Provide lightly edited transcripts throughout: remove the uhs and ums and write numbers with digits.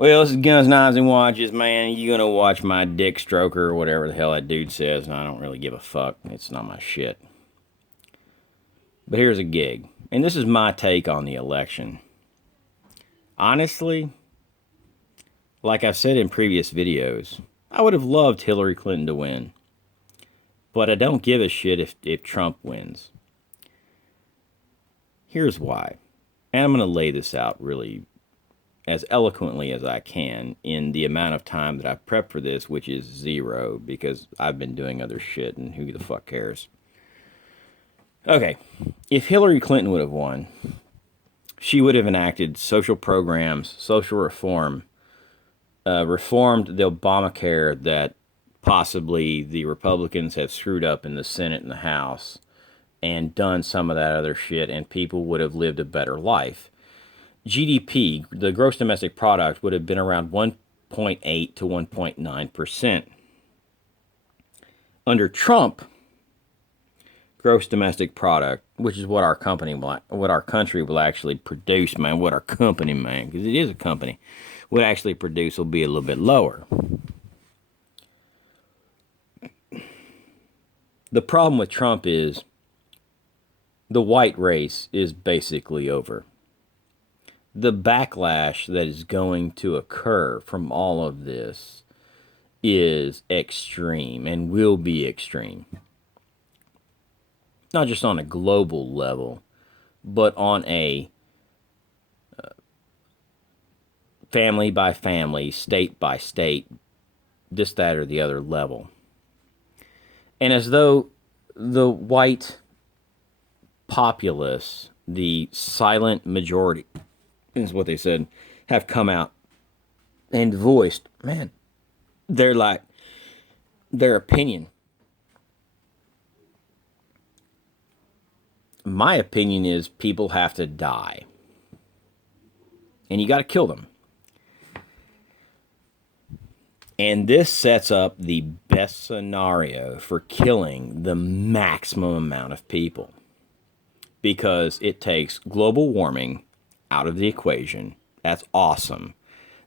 Well, this is Guns, Knives, and Watches, man. You gonna watch my dick stroker or whatever the hell that dude says, and I don't really give a fuck. It's not my shit. But here's a gig. And this is my take on the election. Honestly, like I've said in previous videos, I would have loved Hillary Clinton to win. But I don't give a shit if Trump wins. Here's why. And I'm going to lay this out really as eloquently as I can in the amount of time that I've prepped for this, which is zero, because I've been doing other shit and who the fuck cares. Okay, if Hillary Clinton would have won, she would have enacted social programs, social reform, reformed the Obamacare that possibly the Republicans have screwed up in the Senate and the House, and done some of that other shit, and people would have lived a better life. GDP, the gross domestic product, would have been around 1.8 to 1.9%. Under Trump, gross domestic product, which is what our country will actually produce, man, what our company, man, because it is a company, would actually produce will be a little bit lower. The problem with Trump is the white race is basically over. The backlash that is going to occur from all of this is extreme and will be extreme. Not just on a global level, but on a family by family, state by state, this, that, or the other level. And as though the white populace, the silent majority, is what they said, have come out and voiced, man, they're like, their opinion. My opinion is people have to die. And you got to kill them. And this sets up the best scenario for killing the maximum amount of people. Because it takes global warming out of the equation. That's awesome.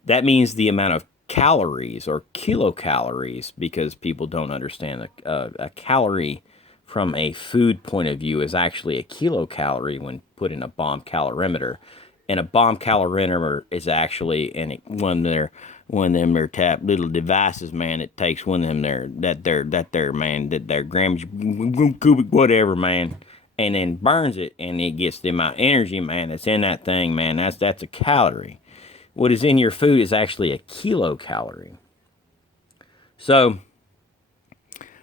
That means the amount of calories or kilocalories, because people don't understand a calorie from a food point of view is actually a kilocalorie when put in a bomb calorimeter. And a bomb calorimeter is actually one of their tap little devices, man. It takes one of them their grams cubic whatever, man, and then burns it, and it gets the amount of energy, man, that's in that thing, man. That's a calorie. What is in your food is actually a kilocalorie. So,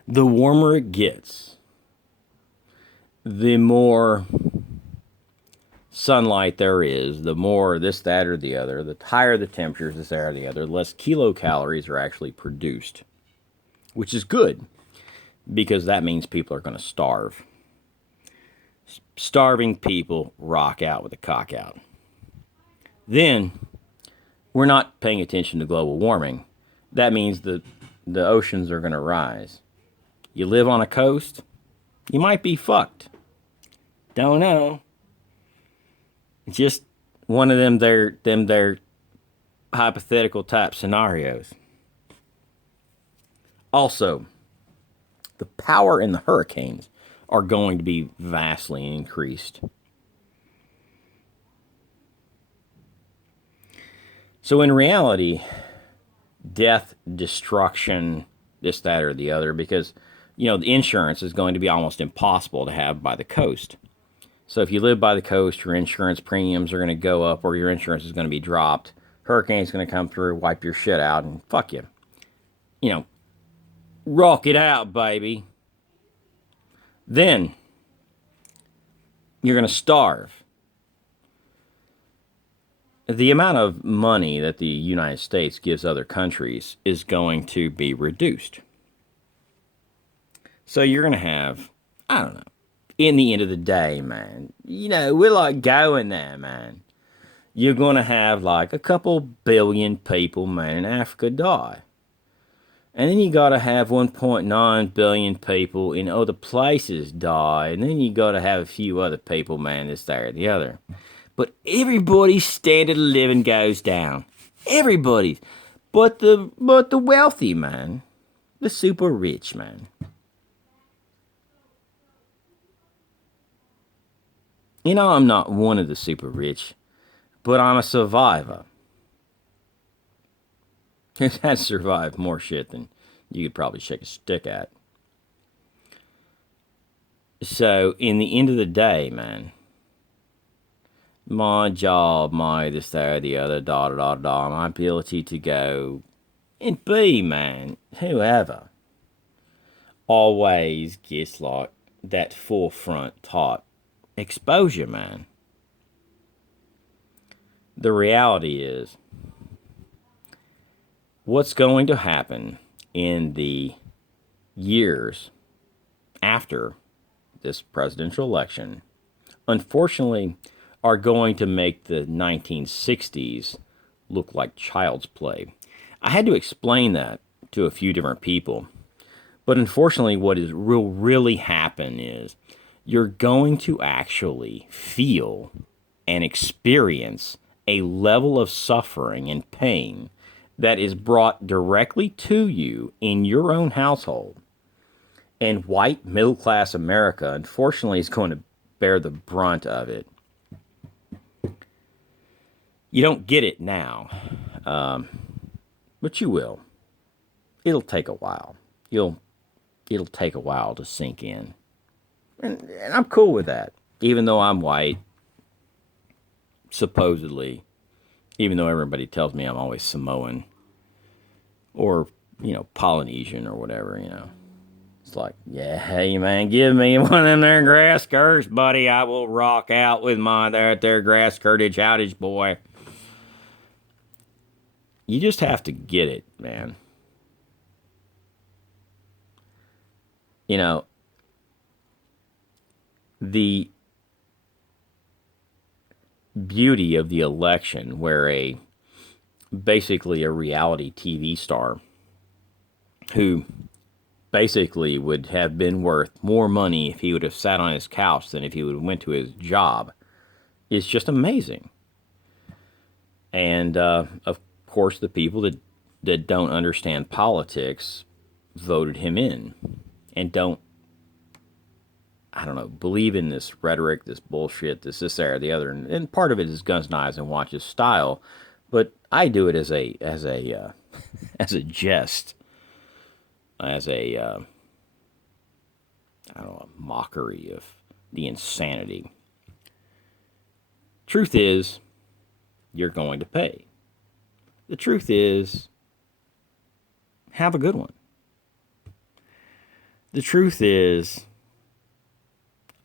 the warmer it gets, the more sunlight there is, the more this, that, or the other, the higher the temperatures, this, that, or the other, the less kilocalories are actually produced, which is good, because that means people are going to starve. Starving people rock out with a cock out. Then, we're not paying attention to global warming. That means the oceans are going to rise. You live on a coast, you might be fucked. Don't know. Just one of them their hypothetical type scenarios. Also, the power in the hurricanes are going to be vastly increased. So in reality, death, destruction, this, that, or the other, because, the insurance is going to be almost impossible to have by the coast. So if you live by the coast, your insurance premiums are going to go up, or your insurance is going to be dropped. Hurricane's going to come through, wipe your shit out, and fuck you. Rock it out, baby. Then, you're going to starve. The amount of money that the United States gives other countries is going to be reduced. So you're going to have, I don't know, in the end of the day, man, we're like going there, man. You're going to have like a couple billion people, man, in Africa die. And then you got to have 1.9 billion people in other places die. And then you got to have a few other people, man, this, that, or the other. But everybody's standard of living goes down. Everybody's. But the wealthy, man. The super rich, man. You know, I'm not one of the super rich, but I'm a survivor. I've survived more shit than you could probably shake a stick at. So, in the end of the day, man, my job, my this, that, the other, da da da da, my ability to go and be, man, whoever, always gets like that forefront taught exposure, man. The reality is, what's going to happen in the years after this presidential election, unfortunately, are going to make the 1960s look like child's play. I had to explain that to a few different people. But unfortunately, will really happen is you're going to actually feel and experience a level of suffering and pain that is brought directly to you in your own household. And white middle class America, unfortunately, is going to bear the brunt of it. You don't get it now, but you will. It'll take a while. It'll take a while to sink in. And I'm cool with that. Even though I'm white, supposedly, even though everybody tells me I'm always Samoan or, Polynesian or whatever. It's like, yeah, hey man, give me one of them there grass skirts, buddy. I will rock out with my there grass skirtage outage, boy. You just have to get it, man. You know, the beauty of the election where basically a reality TV star who basically would have been worth more money if he would have sat on his couch than if he would have went to his job is just amazing. And of course, the people that don't understand politics voted him in and don't, I don't know, believe in this rhetoric, this bullshit, this, there, the other, and part of it is guns, knives, and watches style, but I do it as a as a jest, as a I don't know, a mockery of the insanity. Truth is, you're going to pay. The truth is, have a good one. The truth is,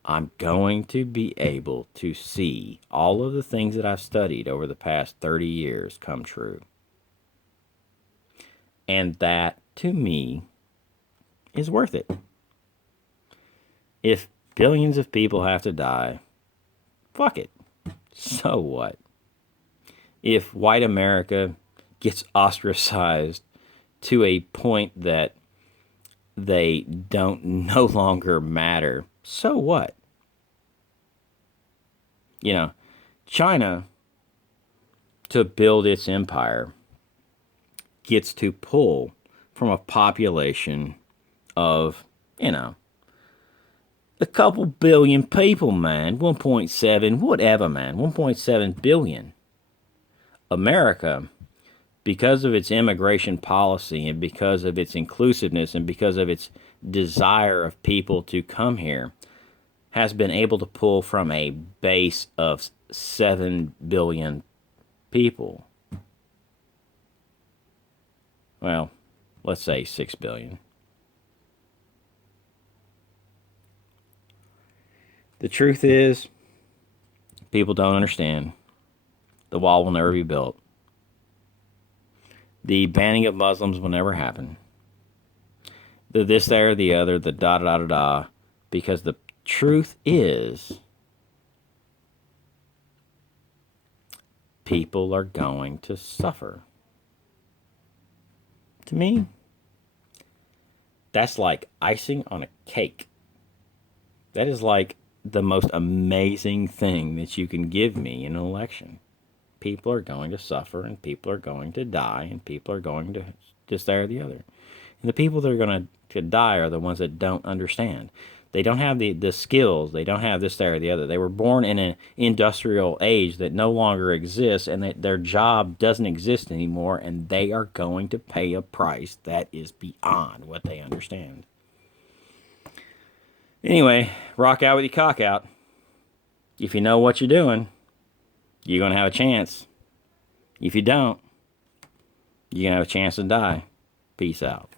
I'm going to be able to see all of the things that I've studied over the past 30 years come true. And that, to me, is worth it. If billions of people have to die, fuck it. So what? If white America gets ostracized to a point that they don't no longer matter, so what? China, to build its empire, gets to pull from a population of, a couple billion people, man. 1.7, whatever, man. 1.7 billion. America, because of its immigration policy and because of its inclusiveness and because of its desire of people to come here, has been able to pull from a base of 7 billion people. Well, let's say 6 billion. The truth is, people don't understand. The wall will never be built. The banning of Muslims will never happen. The this, there, the other, the da da da da, because the truth is, people are going to suffer. To me, that's like icing on a cake. That is like the most amazing thing that you can give me in an election. people are going to suffer, and people are going to die, and people are going to this, that, or the other. And the people that are going to die are the ones that don't understand. They don't have the skills. They don't have this, that, or the other. They were born in an industrial age that no longer exists, and that their job doesn't exist anymore, and they are going to pay a price that is beyond what they understand. Anyway, rock out with your cock out. If you know what you're doing, you're going to have a chance. If you don't, you're going to have a chance to die. Peace out.